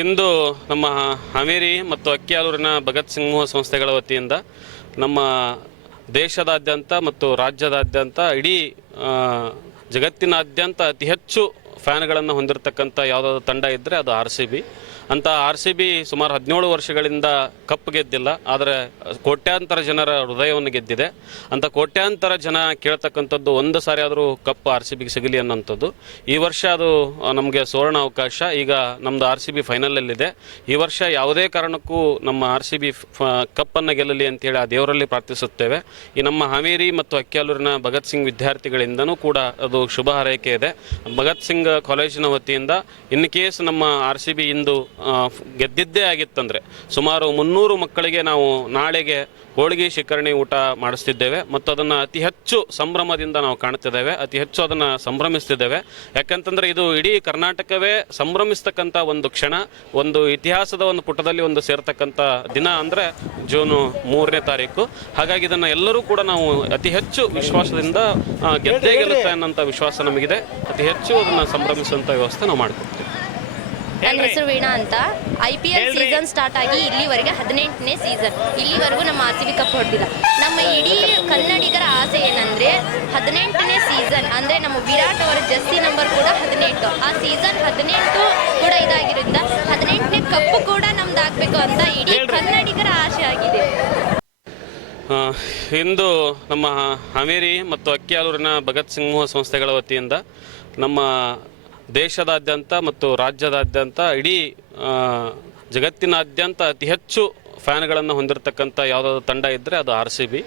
ಇಂದು ನಮ್ಮ ಹಾವೇರಿ ಮತ್ತು ಅಕ್ಕಿಯಾಲೂರಿನ ಭಗತ್ ಸಿಂಹ ಸಂಸ್ಥೆಗಳ ವತಿಯಿಂದ ನಮ್ಮ ದೇಶದಾದ್ಯಂತ ಮತ್ತು ರಾಜ್ಯದಾದ್ಯಂತ ಇಡೀ ಜಗತ್ತಿನಾದ್ಯಂತ ಅತಿ ಹೆಚ್ಚು ಫ್ಯಾನ್ಗಳನ್ನು ಹೊಂದಿರತಕ್ಕಂಥ ಯಾವುದಾದ್ರು ತಂಡ ಇದ್ದರೆ ಅದು ಆರ್ ಸಿ ಬಿ. ಅಂತ ಆರ್ ಸಿ ಬಿ ಸುಮಾರು ಹದಿನೇಳು ವರ್ಷಗಳಿಂದ ಕಪ್ ಗೆದ್ದಿಲ್ಲ, ಆದರೆ ಕೋಟ್ಯಾಂತರ ಜನರ ಹೃದಯವನ್ನು ಗೆದ್ದಿದೆ. ಅಂತ ಕೋಟ್ಯಾಂತರ ಜನ ಕೇಳ್ತಕ್ಕಂಥದ್ದು ಒಂದು ಸಾರಿ ಆದರೂ ಕಪ್ ಆರ್ ಸಿ ಬಿಗೆ ಸಿಗಲಿ ಅನ್ನೋಂಥದ್ದು. ಈ ವರ್ಷ ಅದು ನಮಗೆ ಸುವರ್ಣ ಅವಕಾಶ. ಈಗ ನಮ್ಮದು ಆರ್ ಸಿ ಬಿ ಫೈನಲಲ್ಲಿದೆ. ಈ ವರ್ಷ ಯಾವುದೇ ಕಾರಣಕ್ಕೂ ನಮ್ಮ ಆರ್ ಸಿ ಬಿ ಕಪ್ಪನ್ನು ಗೆಲ್ಲಲಿ ಅಂತೇಳಿ ಆ ದೇವರಲ್ಲಿ ಪ್ರಾರ್ಥಿಸುತ್ತೇವೆ. ಈ ನಮ್ಮ ಹಾವೇರಿ ಮತ್ತು ಅಕ್ಕಿಯಾಲೂರಿನ ಭಗತ್ ಸಿಂಗ್ ವಿದ್ಯಾರ್ಥಿಗಳಿಂದನೂ ಕೂಡ ಅದು ಶುಭ ಹಾರೈಕೆ ಇದೆ. ಭಗತ್ ಸಿಂಗ್ ಕಾಲೇಜಿನ ವತಿಯಿಂದ, ಇನ್ ಕೇಸ್ ನಮ್ಮ ಆರ್ ಸಿ ಬಿ ಇಂದು ಗೆದ್ದಿದ್ದೇ ಆಗಿತ್ತಂದರೆ ಸುಮಾರು ಮುನ್ನೂರು ಮಕ್ಕಳಿಗೆ ನಾವು ನಾಳೆಗೆ ಹೋಳಿಗೆ ಶಿಖರಣಿ ಊಟ ಮಾಡಿಸ್ತಿದ್ದೇವೆ ಮತ್ತು ಅದನ್ನು ಅತಿ ಹೆಚ್ಚು ಸಂಭ್ರಮದಿಂದ ನಾವು ಕಾಣ್ತಿದ್ದೇವೆ, ಅತಿ ಹೆಚ್ಚು ಅದನ್ನು ಸಂಭ್ರಮಿಸ್ತಿದ್ದೇವೆ. ಯಾಕಂತಂದರೆ ಇದು ಇಡೀ ಕರ್ನಾಟಕವೇ ಸಂಭ್ರಮಿಸ್ತಕ್ಕಂಥ ಒಂದು ಕ್ಷಣ, ಒಂದು ಇತಿಹಾಸದ ಒಂದು ಪುಟದಲ್ಲಿ ಒಂದು ಸೇರ್ತಕ್ಕಂಥ ದಿನ ಅಂದರೆ ಜೂನು ಮೂರನೇ ತಾರೀಕು. ಹಾಗಾಗಿ ಇದನ್ನು ಎಲ್ಲರೂ ಕೂಡ ನಾವು ಅತಿ ಹೆಚ್ಚು ವಿಶ್ವಾಸದಿಂದ ಗೆದ್ದೇ ಗೆಲ್ಲುತ್ತೆ ಅನ್ನೋಂಥ ವಿಶ್ವಾಸ ನಮಗಿದೆ. ಅತಿ ಹೆಚ್ಚು ಅದನ್ನು ಸಂಭ್ರಮಿಸುವಂಥ ವ್ಯವಸ್ಥೆ ನಾವು ಮಾಡ್ಕೊಡ್ತೀವಿ ನನ್ನ ಹೆಸರು ವೀಣಾ ಅಂತ. I P L season start ಆಗಿ ಇಲ್ಲಿವರೆಗೆ ಹದಿನೆಂಟನೇ ಸೀಸನ್ ಇಲ್ಲಿವರೆಗೂ ನಮ್ಮ ಆರ್ ಸಿ ಬಿ ಕಪ್ ಹೊಡೆದಿಲ್ಲ. ನಮ್ಮ ಇಡೀ ಕನ್ನಡಿಗರ ಆಸೆ ಏನಂದ್ರೆ ಹದಿನೆಂಟನೇ ಸೀಸನ್ ಅಂದ್ರೆ ನಮ್ಮ ವಿರಾಟ್ ಅವರ ಜರ್ಸಿ ನಂಬರ್ ಕೂಡ ಹದಿನೆಂಟು. ಆ ಸೀಸನ್ ಹದಿನೆಂಟು ಕೂಡ ಇದಾಗಿರೋದ್ರಿಂದ ಹದಿನೆಂಟನೇ ಕಪ್ ಕೂಡ ನಮ್ದಾಗಬೇಕು ಅಂತ ಇಡೀ ಕನ್ನಡಿಗರ ಆಸೆ ಆಗಿದೆ. ಇಂದು ನಮ್ಮ ಹಮೇರಿ ಮತ್ತು ಅಕ್ಕಿಯಾಲೂರಿನ ಭಗತ್ ಸಿಂಹ ಸಂಸ್ಥೆಗಳ ವತಿಯಿಂದ ನಮ್ಮ ದೇಶದಾದ್ಯಂತ ಮತ್ತು ರಾಜ್ಯದಾದ್ಯಂತ ಇಡೀ ಜಗತ್ತಿನಾದ್ಯಂತ ಅತಿ ಹೆಚ್ಚು ಫ್ಯಾನ್ಗಳನ್ನು ಹೊಂದಿರತಕ್ಕಂಥ ಯಾವುದಾದ್ರು ತಂಡ ಇದ್ದರೆ ಅದು ಆರ್ ಸಿ ಬಿ.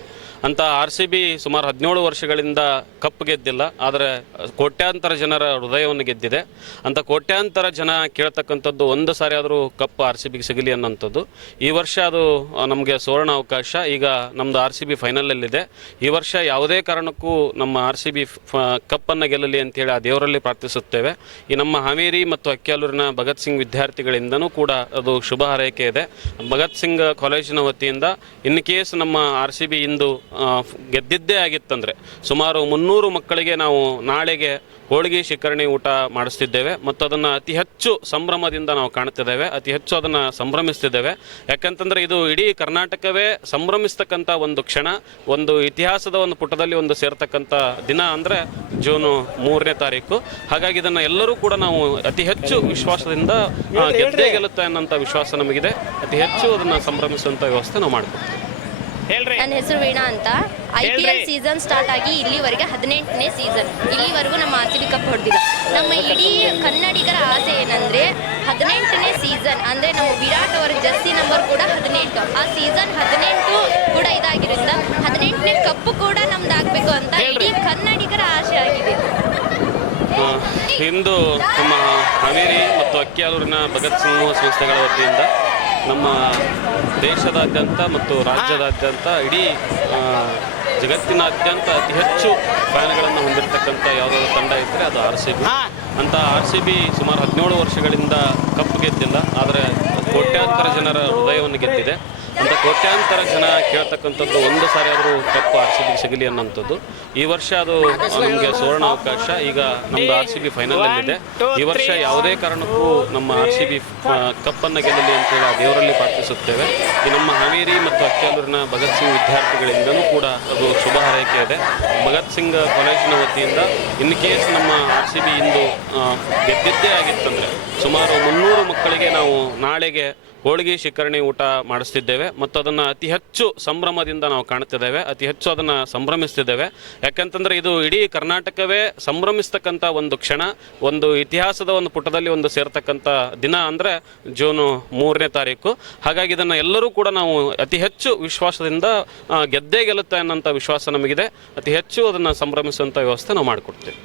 ಅಂತ ಆರ್ ಸಿ ಬಿ ಸುಮಾರು ಹದಿನೇಳು ವರ್ಷಗಳಿಂದ ಕಪ್ ಗೆದ್ದಿಲ್ಲ, ಆದರೆ ಕೋಟ್ಯಾಂತರ ಜನರ ಹೃದಯವನ್ನು ಗೆದ್ದಿದೆ. ಅಂತ ಕೋಟ್ಯಾಂತರ ಜನ ಕೇಳ್ತಕ್ಕಂಥದ್ದು ಒಂದು ಸಾರಿ ಆದರೂ ಕಪ್ ಆರ್ ಸಿ ಬಿಗೆ ಸಿಗಲಿ ಅನ್ನೋಂಥದ್ದು. ಈ ವರ್ಷ ಅದು ನಮಗೆ ಸುವರ್ಣ ಅವಕಾಶ. ಈಗ ನಮ್ಮದು ಆರ್ ಸಿ ಬಿ ಫೈನಲಲ್ಲಿದೆ. ಈ ವರ್ಷ ಯಾವುದೇ ಕಾರಣಕ್ಕೂ ನಮ್ಮ ಆರ್ ಸಿ ಬಿ ಕಪ್ಪನ್ನು ಗೆಲ್ಲಲಿ ಅಂತೇಳಿ ಆ ದೇವರಲ್ಲಿ ಪ್ರಾರ್ಥಿಸುತ್ತೇವೆ. ಈ ನಮ್ಮ ಹಾವೇರಿ ಮತ್ತು ಅಕ್ಕಿಯಾಲೂರಿನ ಭಗತ್ ಸಿಂಗ್ ವಿದ್ಯಾರ್ಥಿಗಳಿಂದನೂ ಕೂಡ ಅದು ಶುಭ ಹಾರೈಕೆ ಇದೆ. ಭಗತ್ ಸಿಂಗ್ ಕಾಲೇಜಿನ ವತಿಯಿಂದ ಇನ್ ಕೇಸ್ ನಮ್ಮ ಆರ್ ಸಿ ಬಿ ಇಂದು ಗೆದ್ದಿದ್ದೇ ಆಗಿತ್ತಂದರೆ ಸುಮಾರು ಮುನ್ನೂರು ಮಕ್ಕಳಿಗೆ ನಾವು ನಾಳೆಗೆ ಹೋಳಿಗೆ ಶಿಖರಣಿ ಊಟ ಮಾಡಿಸ್ತಿದ್ದೇವೆ ಮತ್ತು ಅದನ್ನು ಅತಿ ಹೆಚ್ಚು ಸಂಭ್ರಮದಿಂದ ನಾವು ಕಾಣ್ತಿದ್ದೇವೆ. ಅತಿ ಹೆಚ್ಚು ಅದನ್ನು ಸಂಭ್ರಮಿಸ್ತಿದ್ದೇವೆ. ಯಾಕಂತಂದರೆ ಇದು ಇಡೀ ಕರ್ನಾಟಕವೇ ಸಂಭ್ರಮಿಸ್ತಕ್ಕಂಥ ಒಂದು ಕ್ಷಣ ಒಂದು ಇತಿಹಾಸದ ಒಂದು ಪುಟದಲ್ಲಿ ಒಂದು ಸೇರ್ತಕ್ಕಂಥ ದಿನ ಅಂದರೆ ಜೂನು ಮೂರನೇ ತಾರೀಕು. ಹಾಗಾಗಿ ಇದನ್ನು ಎಲ್ಲರೂ ಕೂಡ ನಾವು ಅತಿ ಹೆಚ್ಚು ವಿಶ್ವಾಸದಿಂದ ಗೆದ್ದೇ ಗೆಲ್ಲುತ್ತೆ ಅನ್ನೋಂಥ ವಿಶ್ವಾಸ ನಮಗಿದೆ. ಅತಿ ಹೆಚ್ಚು ಅದನ್ನು ಸಂಭ್ರಮಿಸುವಂಥ ವ್ಯವಸ್ಥೆ ನಾವು ಹೇಳ್ರಿ ನನ್ನ ಹೆಸರು ವೀಣಾ ಅಂತ. I P L season start ಆಗಿ ಇಲ್ಲಿವರೆಗೆ ಹದಿನೆಂಟನೇ ಸೀಸನ್ ಇಲ್ಲಿವರೆಗೂ ನಮ್ಮ ಆರ್ ಸಿ ಬಿ ಕಪ್ ಹೊಡೆದಿಲ್ಲ. ನಮ್ಮ ಇಡೀ ಕನ್ನಡಿಗರ ಆಸೆ ಏನಂದ್ರೆ ಹದಿನೆಂಟನೇ ಸೀಸನ್ ಅಂದ್ರೆ ನಮ್ಮ ವಿರಾಟ್ ಅವರ ಜರ್ಸಿ ನಂಬರ್ ಕೂಡ ಹದಿನೆಂಟು. ಆ ಸೀಸನ್ ಹದಿನೆಂಟು ಕೂಡ ಇದಾಗಿರುತ್ತೆ. ಹದಿನೆಂಟನೇ ಕಪ್ ಕೂಡ ನಮ್ದಾಗಬೇಕು ಅಂತ ಇಡೀ ಕನ್ನಡಿಗರ ಆಸೆ ಆಗಿದೆ. ಇಂದು ನಮ್ಮ ಹಾವೇರಿ ಮತ್ತು ಅಕ್ಕಿಯಾಲೂರಿನ ಭಗತ್ ಸಿಂಗ್ ಸಂಸ್ಥೆಗಳ ವತಿಯಿಂದ ನಮ್ಮ ದೇಶದಾದ್ಯಂತ ಮತ್ತು ರಾಜ್ಯದಾದ್ಯಂತ ಇಡೀ ಜಗತ್ತಿನಾದ್ಯಂತ ಅತಿ ಹೆಚ್ಚು ಫ್ಯಾನ್ಗಳನ್ನು ಹೊಂದಿರತಕ್ಕಂಥ ಯಾವುದಾದ್ರು ತಂಡ ಇದ್ದರೆ ಅದು ಆರ್ ಸಿ ಬಿ. ಅಂತ ಆರ್ ಸಿ ಬಿ ಸುಮಾರು ಹದಿನೇಳು ವರ್ಷಗಳಿಂದ ಕಪ್ ಗೆದ್ದಿಲ್ಲ ಆದರೆ ಕೋಟ್ಯಾಂತರ ಜನರ ಹೃದಯವನ್ನು ಗೆದ್ದಿದೆ. ಅಂತ ಕೋಟ್ಯಾಂತರ ಜನ ಕೇಳ್ತಕ್ಕಂಥದ್ದು ಒಂದು ಸಾರಿ ಆದರೂ ಕಪ್ಪು ಆರ್ ಸಿ ಬಿ ಸಿಗಲಿ ಅನ್ನೋಂಥದ್ದು ಈ ವರ್ಷ ಅದು ನಮಗೆ ಸುವರ್ಣ ಅವಕಾಶ. ಈಗ ನಮ್ಮದು ಆರ್ ಸಿ ಬಿ ಫೈನಲಲ್ಲಿದೆ ಈ ವರ್ಷ ಯಾವುದೇ ಕಾರಣಕ್ಕೂ ನಮ್ಮ ಆರ್ ಸಿ ಬಿ ಕಪ್ಪನ್ನು ಗೆಲ್ಲಲಿ ಅಂತೇಳಿ ಆ ದೇವರಲ್ಲಿ ಪ್ರಾರ್ಥಿಸುತ್ತೇವೆ. ಈ ನಮ್ಮ ಹಾವೇರಿ ಮತ್ತು ಅಕ್ಕಿಯಾಲೂರಿನ ಭಗತ್ ಸಿಂಗ್ ವಿದ್ಯಾರ್ಥಿಗಳಿಂದಲೂ ಕೂಡ ಅದು ಶುಭ ಹಾರೈಕೆ ಇದೆ. ಭಗತ್ ಸಿಂಗ್ ಕಾಲೇಜಿನ ವತಿಯಿಂದ ಇನ್ ಕೇಸ್ ನಮ್ಮ ಆರ್ ಸಿ ಬಿ ಇಂದು ಗೆದ್ದಿದ್ದೇ ಆಗಿತ್ತಂದರೆ ಸುಮಾರು ಮುನ್ನೂರು ಮಕ್ಕಳಿಗೆ ನಾವು ನಾಳೆಗೆ ಹೋಳಿಗೆ ಶಿಖರಣಿ ಊಟ ಮಾಡಿಸ್ತಿದ್ದೇವೆ ಮತ್ತು ಅದನ್ನು ಅತಿ ಹೆಚ್ಚು ಸಂಭ್ರಮದಿಂದ ನಾವು ಕಾಣುತ್ತಿದ್ದೇವೆ ಅತಿ ಹೆಚ್ಚು ಅದನ್ನು ಸಂಭ್ರಮಿಸ್ತಿದ್ದೇವೆ. ಯಾಕಂತಂದರೆ ಇದು ಇಡೀ ಕರ್ನಾಟಕವೇ ಸಂಭ್ರಮಿಸ್ತಕ್ಕಂಥ ಒಂದು ಕ್ಷಣ, ಒಂದು ಇತಿಹಾಸದ ಒಂದು ಪುಟದಲ್ಲಿ ಒಂದು ಸೇರ್ತಕ್ಕಂಥ ದಿನ ಅಂದರೆ ಜೂನು ಮೂರನೇ ತಾರೀಕು. ಹಾಗಾಗಿ ಇದನ್ನು ಎಲ್ಲರೂ ಕೂಡ ನಾವು ಅತಿ ಹೆಚ್ಚು ವಿಶ್ವಾಸದಿಂದ ಗೆದ್ದೇ ಗೆಲ್ಲುತ್ತೆ ಅನ್ನೋಂಥ ವಿಶ್ವಾಸ ನಮಗಿದೆ. ಅತಿ ಹೆಚ್ಚು ಅದನ್ನು ಸಂಭ್ರಮಿಸುವಂಥ ವ್ಯವಸ್ಥೆ ನಾವು ಮಾಡಿಕೊಡ್ತೀವಿ.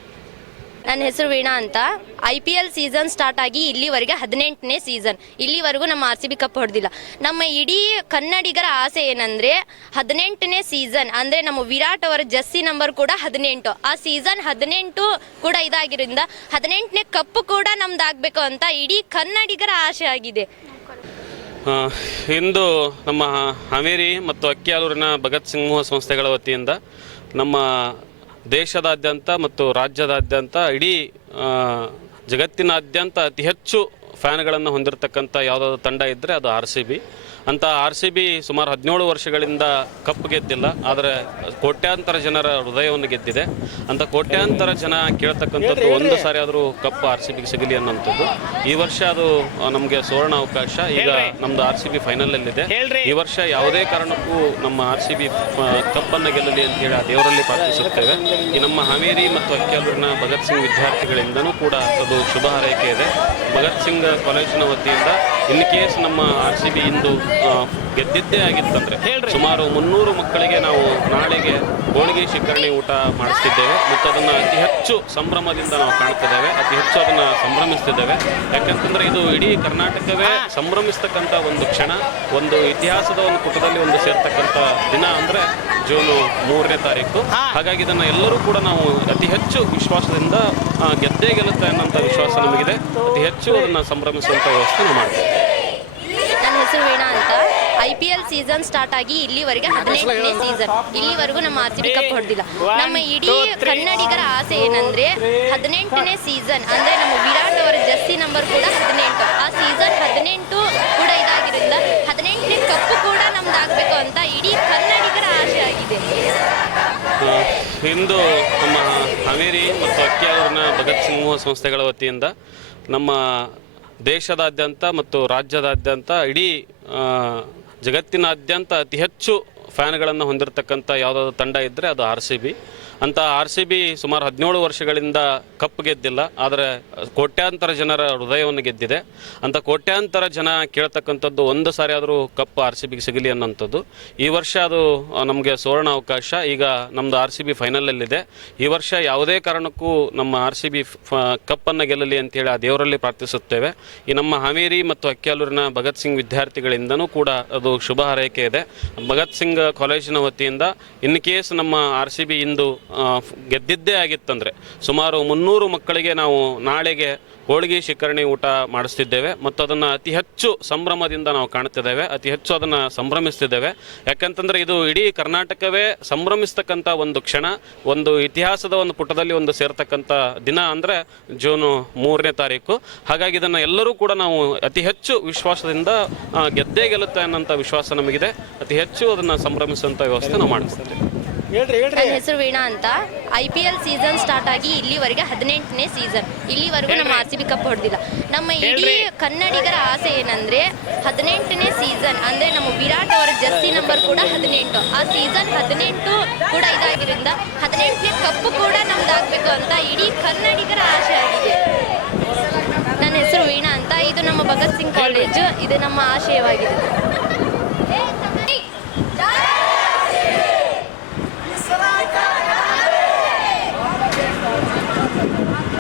ನನ್ನ ಹೆಸರು ವೀಣಾ ಅಂತ. I P L season start ಆಗಿ ಇಲ್ಲಿವರೆಗೆ ಹದಿನೆಂಟನೇ ಸೀಸನ್ ಇಲ್ಲಿವರೆಗೂ ನಮ್ಮ ಆರ್ ಸಿ ಬಿ ಕಪ್ ಹೊಡೆದಿಲ್ಲ. ನಮ್ಮ ಇಡೀ ಕನ್ನಡಿಗರ ಆಸೆ ಏನಂದ್ರೆ ಹದಿನೆಂಟನೇ ಸೀಸನ್ ಅಂದ್ರೆ ನಮ್ಮ ವಿರಾಟ್ ಅವರ ಜರ್ಸಿ ನಂಬರ್ ಕೂಡ ಹದಿನೆಂಟು. ಆ ಸೀಸನ್ ಹದಿನೆಂಟು ಕೂಡ ಇದಾಗಿರೋದ್ರಿಂದ ಹದಿನೆಂಟನೇ ಕಪ್ ಕೂಡ ನಮ್ದಾಗಬೇಕು ಅಂತ ಇಡೀ ಕನ್ನಡಿಗರ ಆಸೆ ಆಗಿದೆ. ಇಂದು ನಮ್ಮ ಹಾವೇರಿ ಮತ್ತು ಅಕ್ಕಿಯಾಲೂರಿನ ಭಗತ್ ಸಿಂಗ್ ಸಂಸ್ಥೆಗಳ ವತಿಯಿಂದ ನಮ್ಮ ದೇಶದಾದ್ಯಂತ ಮತ್ತು ರಾಜ್ಯದಾದ್ಯಂತ ಇಡೀ ಜಗತ್ತಿನಾದ್ಯಂತ ಅತಿ ಹೆಚ್ಚು ಫ್ಯಾನ್ಗಳನ್ನು ಹೊಂದಿರತಕ್ಕಂಥ ಯಾವುದಾದ್ರು ತಂಡ ಇದ್ದರೆ ಅದು ಆರ್ ಸಿ ಬಿ. ಅಂತ ಆರ್ ಸಿ ಬಿ ಸುಮಾರು ಹದಿನೇಳು ವರ್ಷಗಳಿಂದ ಕಪ್ ಗೆದ್ದಿಲ್ಲ ಆದರೆ ಕೋಟ್ಯಾಂತರ ಜನರ ಹೃದಯವನ್ನು ಗೆದ್ದಿದೆ. ಅಂತ ಕೋಟ್ಯಾಂತರ ಜನ ಕೇಳ್ತಕ್ಕಂಥದ್ದು ಒಂದು ಸಾರಿ ಆದರೂ ಕಪ್ ಆರ್ ಸಿ ಬಿಗೆ ಸಿಗಲಿ ಅನ್ನೋಂಥದ್ದು. ಈ ವರ್ಷ ಅದು ನಮಗೆ ಸುವರ್ಣ ಅವಕಾಶ. ಈಗ ನಮ್ದು ಆರ್ ಸಿ ಬಿ ಫೈನಲಲ್ಲಿದೆ ಈ ವರ್ಷ ಯಾವುದೇ ಕಾರಣಕ್ಕೂ ನಮ್ಮ ಆರ್ ಸಿ ಬಿ ಕಪ್ಪನ್ನು ಗೆಲ್ಲಲಿ ಅಂತೇಳಿ ಆ ದೇವರಲ್ಲಿ ಪ್ರಾರ್ಥಿಸುತ್ತೇವೆ. ಈ ನಮ್ಮ ಹಾವೇರಿ ಮತ್ತು ಅಕ್ಕಿಯಾಲೂರಿನ ಭಗತ್ ಸಿಂಗ್ ವಿದ್ಯಾರ್ಥಿಗಳಿಂದನೂ ಕೂಡ ಅದು ಶುಭ ಹಾರೈಕೆ ಇದೆ. ಭಗತ್ ಸಿಂಗ್ ಕಾಲೇಜಿನ ವತಿಯಿಂದ ಇನ್ ಕೇಸ್ ನಮ್ಮ ಆರ್ ಸಿ ಬಿ ಇಂದು ಗೆದ್ದಿದ್ದೇ ಆಗಿತ್ತಂದ್ರೆ ಸುಮಾರು ಮುನ್ನೂರು ಮಕ್ಕಳಿಗೆ ನಾವು ನಾಳೆಗೆ ಹೋಳಿಗೆ ಶಿಖರಣಿ ಊಟ ಮಾಡಿಸ್ತಿದ್ದೇವೆ. ಮತ್ತು ಅದನ್ನು ಅತಿ ಹೆಚ್ಚು ಸಂಭ್ರಮದಿಂದ ನಾವು ಕಾಣ್ತಿದ್ದೇವೆ. ಅತಿ ಹೆಚ್ಚು ಅದನ್ನು ಸಂಭ್ರಮಿಸ್ತಿದ್ದೇವೆ. ಯಾಕಂತಂದ್ರೆ ಇದು ಇಡೀ ಕರ್ನಾಟಕವೇ ಸಂಭ್ರಮಿಸ್ತಕ್ಕಂಥ ಒಂದು ಕ್ಷಣ ಒಂದು ಇತಿಹಾಸದ ಒಂದು ಪುಟದಲ್ಲಿ ಒಂದು ಸೇರ್ತಕ್ಕಂಥ ದಿನ ಅಂದ್ರೆ ಜೂನ್ ಮೂರನೇ ತಾರೀಕು. ಹಾಗಾಗಿ ಇದನ್ನ ಎಲ್ಲರೂ ಕೂಡ ನಾವು ಅತಿ ಹೆಚ್ಚು ವಿಶ್ವಾಸದಿಂದ ಗೆದ್ದೇ ಗೆಲ್ಲುತ್ತೆ ಅನ್ನೋಂಥ ವಿಶ್ವಾಸ ನಮಗಿದೆ. ಅತಿ ಹೆಚ್ಚು ಅದನ್ನ ಸಂಭ್ರಮಿಸುವಂಥ ವ್ಯವಸ್ಥೆ ನಾವು ಮಾಡ್ತೀವಿ. ಹೆಸರು ವೀಣಾ ಅಂತ I P L season start ಆಗಿ ಇಲ್ಲಿವರೆಗೆ ಹದಿನೈದನೇ ಸೀಸನ್ ಇಲ್ಲಿವರೆಗೂ ನಮ್ಮ ಆರ್ ಸಿ ಬಿ ಕಪ್ ಹೊಡೆದಿಲ್ಲ. ನಮ್ಮ ಇಡೀ ಕನ್ನಡಿಗರ ಆಸೆ ಏನಂದ್ರೆ ಹದಿನೆಂಟನೇ ಸೀಸನ್ ಅಂದ್ರೆ ನಮ್ಮ ವಿರಾಟ್ ಅವರ ಜರ್ಸಿ ನಂಬರ್ ಕೂಡ ಹದಿನೆಂಟು. ಆ ಸೀಸನ್ ಹದಿನೆಂಟು ಕೂಡ ಇದಾಗಿರೋದ್ರಿಂದ ಹದಿನೆಂಟನೇ ಕಪ್ ಕೂಡ ನಮ್ದಾಗಬೇಕು ಅಂತ ಇಡೀ ಕನ್ನಡಿಗರ ಆಸೆ ಆಗಿದೆ. ಇಂದು ನಮ್ಮ ಹಾವೇರಿ ಮತ್ತು ಅಕ್ಕಿಯಾಲೂರಿನ ಭಗತ್ ಸಿಂಹ ಸಂಸ್ಥೆಗಳ ವತಿಯಿಂದ ನಮ್ಮ ದೇಶದಾದ್ಯಂತ ಮತ್ತು ರಾಜ್ಯದಾದ್ಯಂತ ಇಡೀ ಜಗತ್ತಿನಾದ್ಯಂತ ಅತಿ ಹೆಚ್ಚು ಫ್ಯಾನ್ಗಳನ್ನು ಹೊಂದಿರತಕ್ಕಂಥ ಯಾವುದಾದ್ರು ತಂಡ ಇದ್ದರೆ ಅದು ಆರ್ ಸಿ ಬಿ. ಅಂತ ಆರ್ ಸಿ ಬಿ ಸುಮಾರು ಹದಿನೇಳು ವರ್ಷಗಳಿಂದ ಕಪ್ ಗೆದ್ದಿಲ್ಲ, ಆದರೆ ಕೋಟ್ಯಾಂತರ ಜನರ ಹೃದಯವನ್ನು ಗೆದ್ದಿದೆ. ಅಂತ ಕೋಟ್ಯಾಂತರ ಜನ ಕೇಳ್ತಕ್ಕಂಥದ್ದು ಒಂದು ಸಾರಿ ಆದರೂ ಕಪ್ ಆರ್ ಸಿ ಬಿಗೆ ಸಿಗಲಿ ಅನ್ನೋಂಥದ್ದು. ಈ ವರ್ಷ ಅದು ನಮಗೆ ಸುವರ್ಣ ಅವಕಾಶ. ಈಗ ನಮ್ಮದು ಆರ್ ಸಿ ಬಿ ಫೈನಲಲ್ಲಿದೆ. ಈ ವರ್ಷ ಯಾವುದೇ ಕಾರಣಕ್ಕೂ ನಮ್ಮ ಆರ್ ಸಿ ಬಿ ಕಪ್ಪನ್ನು ಗೆಲ್ಲಲಿ ಅಂತೇಳಿ ಆ ದೇವರಲ್ಲಿ ಪ್ರಾರ್ಥಿಸುತ್ತೇವೆ. ಈ ನಮ್ಮ ಹಾವೇರಿ ಮತ್ತು ಅಕ್ಕಿಯಾಲೂರಿನ ಭಗತ್ ಸಿಂಗ್ ವಿದ್ಯಾರ್ಥಿಗಳಿಂದನೂ ಕೂಡ ಅದು ಶುಭ ಹಾರೈಕೆ ಇದೆ. ಭಗತ್ ಸಿಂಗ್ ಕಾಲೇಜಿನ ವತಿಯಿಂದ ಇನ್ ಕೇಸ್ ನಮ್ಮ ಆರ್ ಸಿ ಬಿ ಇಂದು ಗೆದ್ದಿದ್ದೇ ಆಗಿತ್ತಂದ್ರೆ ಸುಮಾರು ಮುನ್ನೂರು ಮಕ್ಕಳಿಗೆ ನಾವು ನಾಳೆಗೆ ಹೋಳಿಗೆ ಶಿಖರಣಿ ಊಟ ಮಾಡಿಸ್ತಿದ್ದೇವೆ ಮತ್ತು ಅದನ್ನು ಅತಿ ಹೆಚ್ಚು ಸಂಭ್ರಮದಿಂದ ನಾವು ಕಾಣ್ತಿದ್ದೇವೆ, ಅತಿ ಹೆಚ್ಚು ಅದನ್ನು ಸಂಭ್ರಮಿಸ್ತಿದ್ದೇವೆ. ಯಾಕಂತಂದ್ರೆ ಇದು ಇಡೀ ಕರ್ನಾಟಕವೇ ಸಂಭ್ರಮಿಸ್ತಕ್ಕಂಥ ಒಂದು ಕ್ಷಣ, ಒಂದು ಇತಿಹಾಸದ ಒಂದು ಪುಟದಲ್ಲಿ ಒಂದು ಸೇರ್ತಕ್ಕಂಥ ದಿನ ಅಂದರೆ ಜೂನು ಮೂರನೇ ತಾರೀಕು. ಹಾಗಾಗಿ ಇದನ್ನು ಎಲ್ಲರೂ ಕೂಡ ನಾವು ಅತಿ ಹೆಚ್ಚು ವಿಶ್ವಾಸದಿಂದ ಗೆದ್ದೇ ಗೆಲ್ಲುತ್ತೆ ಅನ್ನೋಂಥ ವಿಶ್ವಾಸ ನಮಗಿದೆ. ಅತಿ ಹೆಚ್ಚು ಅದನ್ನು ಸಂಭ್ರಮಿಸುವಂಥ ವ್ಯವಸ್ಥೆ ನಾವು ಮಾಡಿಸ್ತೇವೆ ನನ್ನ ಹೆಸರು ವೀಣಾ ಅಂತ. I P L season start ಆಗಿ ಇಲ್ಲಿವರೆಗೆ ಹದಿನೆಂಟನೇ ಸೀಸನ್ ಇಲ್ಲಿವರೆಗೂ ನಮ್ಮ ಆರ್ ಸಿ ಬಿ ಕಪ್ ಹೊಡೆದಿಲ್ಲ. ನಮ್ಮ ಇಡೀ ಕನ್ನಡಿಗರ ಆಸೆ ಏನಂದ್ರೆ ಹದಿನೆಂಟನೇ ಸೀಸನ್ ಅಂದ್ರೆ ನಮ್ಮ ವಿರಾಟ್ ಅವರ ಜರ್ಸಿ ನಂಬರ್ ಕೂಡ ಹದಿನೆಂಟು. ಆ ಸೀಸನ್ ಹದಿನೆಂಟು ಕೂಡ ಇದಾಗಿರೋದ್ರಿಂದ ಹದಿನೆಂಟನೇ ಕಪ್ ಕೂಡ ನಮ್ದಾಗಬೇಕು ಅಂತ ಇಡೀ ಕನ್ನಡಿಗರ ಆಸೆ ಆಗಿದೆ. ನನ್ನ ಹೆಸರು ವೀಣಾ ಅಂತ. ಇದು ನಮ್ಮ ಭಗತ್ ಸಿಂಗ್ ಕಾಲೇಜು ಇದು ನಮ್ಮ ಆಶಯವಾಗಿದೆ.